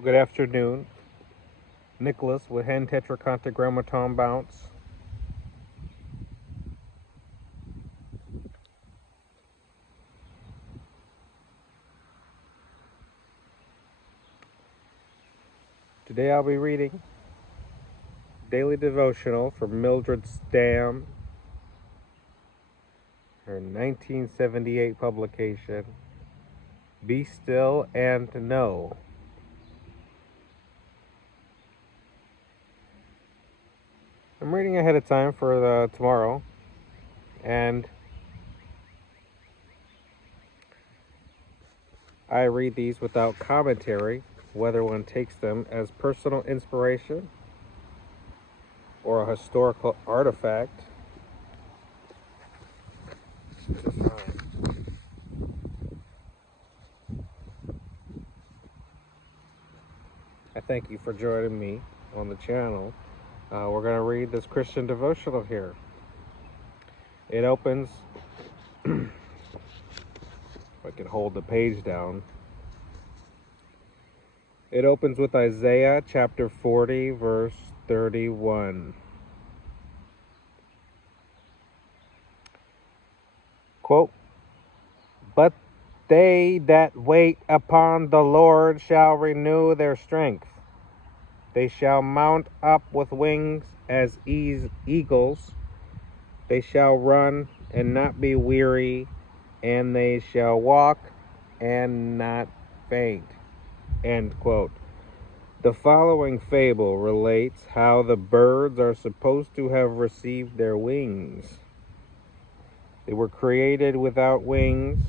Good afternoon. Nicholas with hand tetracantagrammaton bounce. Today I'll be reading Daily Devotional from Mildred Stamm, her 1978 publication, Be Still and Know. I'm reading ahead of time for tomorrow, and I read these without commentary, whether one takes them as personal inspiration or a historical artifact. I thank you for joining me on the channel. We're going to read this Christian devotional here. It opens, if I can hold the page down, it opens with Isaiah chapter 40, verse 31. Quote, "But they that wait upon the Lord shall renew their strength. They shall mount up with wings as eagles. They shall run and not be weary, and they shall walk and not faint." End quote. The following fable relates how the birds are supposed to have received their wings. They were created without wings.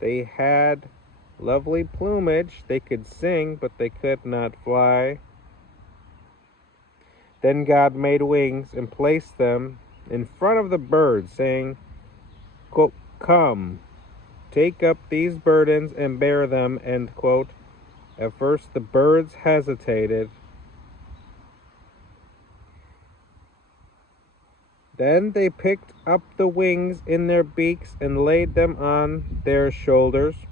They had lovely plumage. They could sing, but they could not fly. Then God made wings and placed them in front of the birds, saying, quote, "Come, take up these burdens and bear them," end quote. At first the birds hesitated. Then they picked up the wings in their beaks and laid them on their shoulders.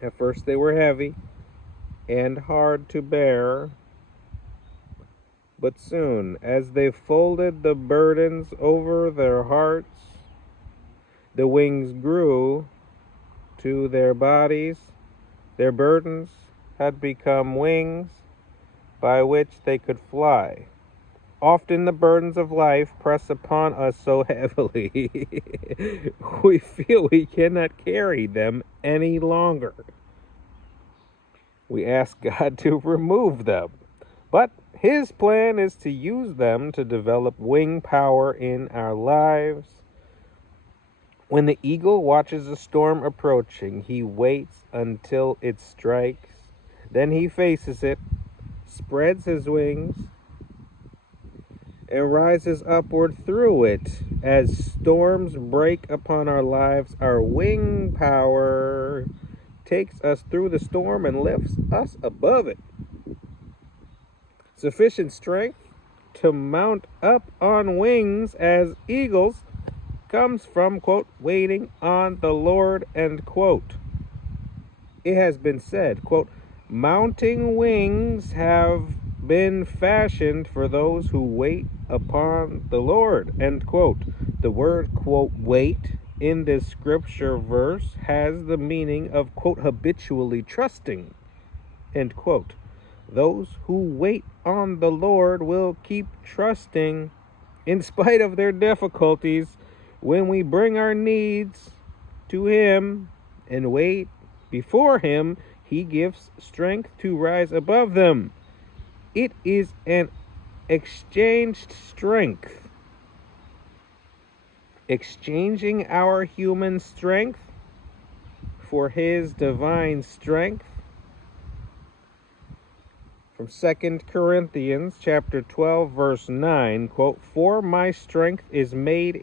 At first they were heavy and hard to bear, but soon, as they folded the burdens over their hearts, the wings grew to their bodies. Their burdens had become wings by which they could fly. Often the burdens of life press upon us so heavily, we feel we cannot carry them any longer. We ask God to remove them, but His plan is to use them to develop wing power in our lives. When the eagle watches a storm approaching, he waits until it strikes. Then he faces it, spreads his wings, and rises upward through it. As storms break upon our lives, our wing power takes us through the storm and lifts us above it. Sufficient strength to mount up on wings as eagles comes from, quote, waiting on the Lord, end quote. It has been said, quote, mounting wings have been fashioned for those who wait upon the Lord, end quote. The word, quote, wait in this scripture verse has the meaning of, quote, habitually trusting, end quote. Those who wait on the Lord will keep trusting in spite of their difficulties. When we bring our needs to Him and wait before Him, He gives strength to rise above them. It is an exchanged strength. Exchanging our human strength for His divine strength. From 2 Corinthians chapter 12, verse 9, quote, "For my strength is made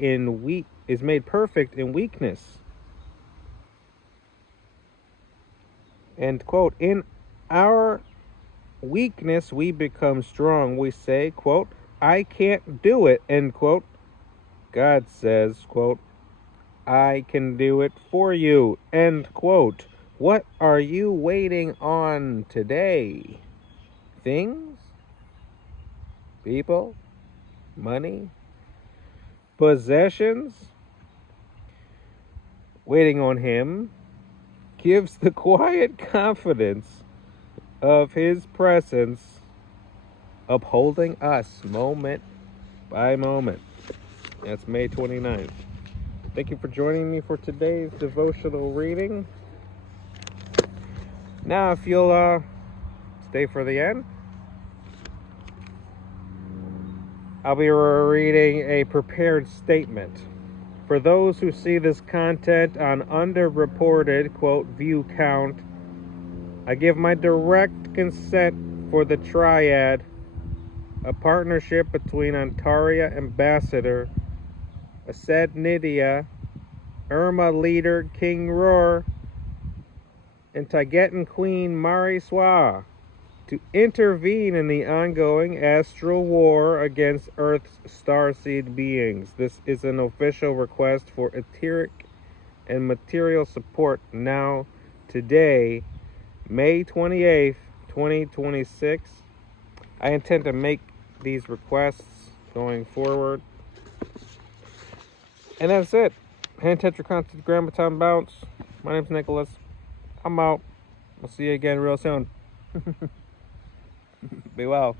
perfect in weakness." End quote. In our weakness we become strong. We say, quote, "I can't do it," end quote. God says, quote, "I can do it for you," end quote. What are you waiting on today? Things? People? Money? Possessions? Waiting on him gives the quiet confidence of his presence, upholding us moment by moment. That's May 29th. Thank you for joining me for today's devotional reading. Now, if you'll stay for the end, I'll be reading a prepared statement. For those who see this content on underreported, quote, view count, I give my direct consent for the triad, a partnership between Ontaria Ambassador Asad Nidia, Irma Leader King Roar, and Tigetan Queen Mari Swa, to intervene in the ongoing astral war against Earth's starseed beings. This is an official request for etheric and material support now, today, May 28th, 2026. I intend to make these requests going forward. And that's it. Hand Tetra Constant Grammaton Bounce. My name's Nicholas. I'm out. We'll see you again real soon. Be well.